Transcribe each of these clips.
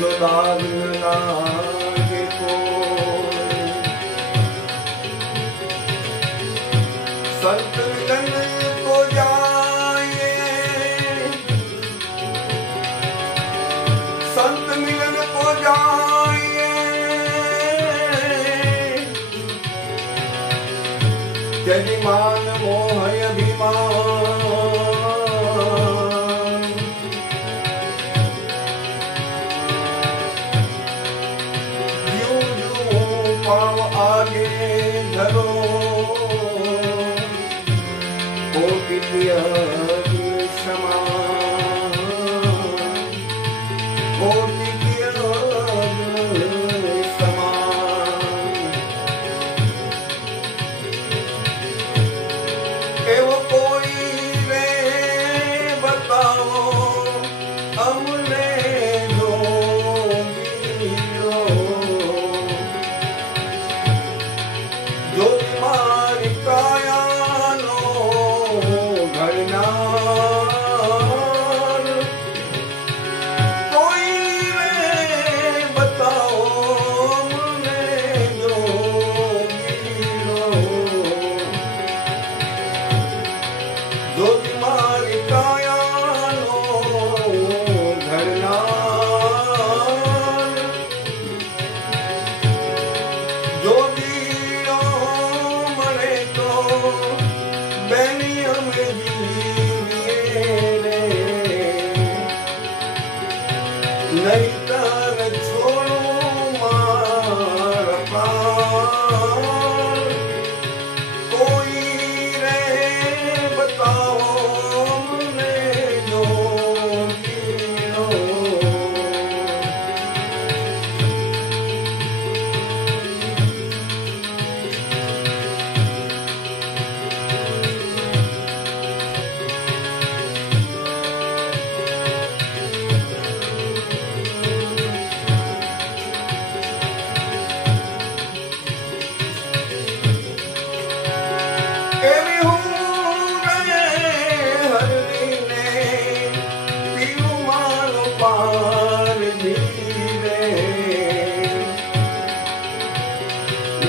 जो दाग लागे कोई। संत मिलन को जाए, संत मिलन को जाए, त्यज मान मोह अभिमान। यूं यूं पाँव आगे धरो, कोटि त्यज समान, कोटि त्यज समान। एवो कोई रे बताओ हमने जोगीरो, जो बीमारी कायानो घरनार। कोई रे बताओ हमने जोगीरो, जो बीमारी कायानो घरनार। जो दीनो मरे तो बेनी हम जीविए रे, नहीं तर छोड़ो मार प्राण। कोई रे बताओ हमने जोगीरो, एवी हूँ गए हरनी ने पीऊ मारो पार धीरे।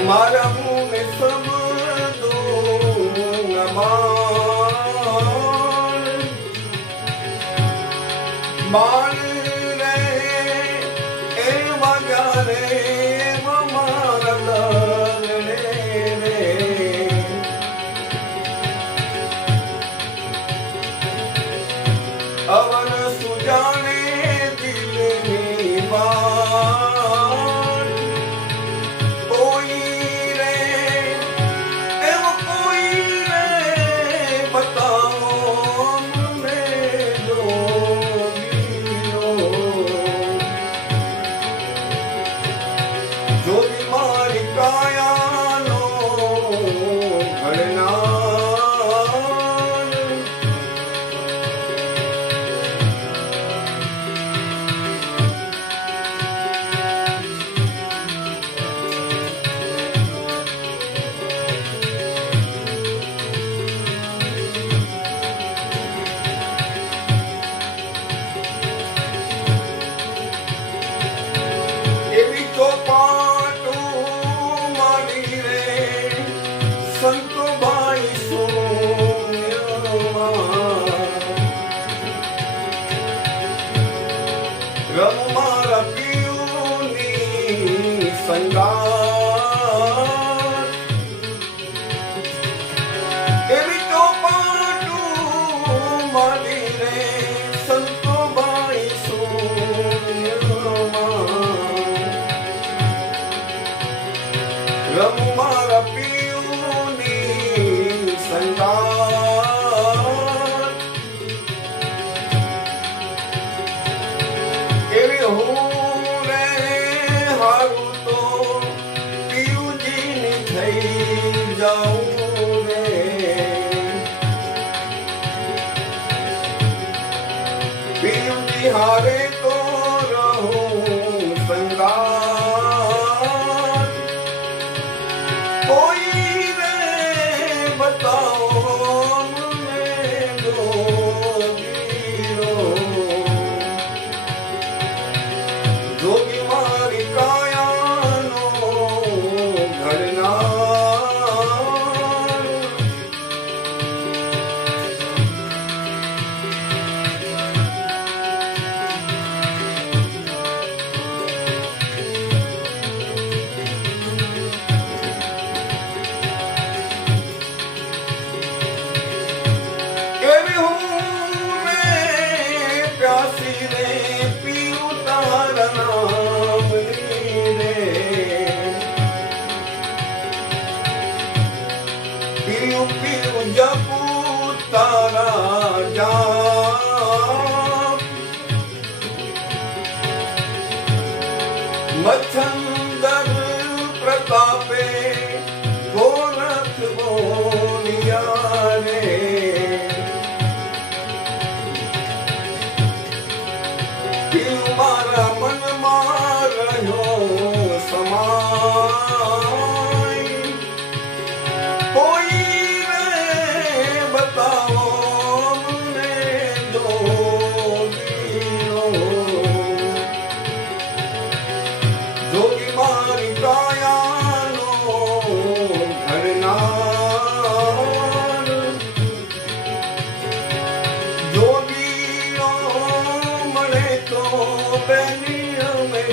मारा मुँह में सब दूंगा मान। मान रहे ए वगा रे मारा लाल रे। अवन सुजाने दिल में बात। कोई रे एवं कोई रे बताओ हमने जोगीरो, जो बीमारी कायानो घरनार। एवी चौपाटू मारी रे संतो भाई सोनिया। रम मारा पीऊनी संगार। एवी चौपाटू मारी रे संतो भाई सोनिया। रम मारा पीऊनी संगार। एवी हूँ रे हारू तो पीऊ जी ની થઈ જાઉં રે। पीऊ जी हारे तो रहूं संगार। कोई रे बताओ हमने जोगीरो, જોગી મારી કાયાનો ઘડનાર એવી હું રે પ્યાસી રે પીઉં તારા નામની રે પીઉં પીઉં જપું તારા જાપ મચ્છંદર પ્રતાપે ગોરખ બોલિયા રે મારા મનમાં રહ્યો સમાય કોઈ રે બતાવો મને જોગીનો જોગી મારી કાયાનો ઘડનાર જોગીઓ મળે તો બેની અમે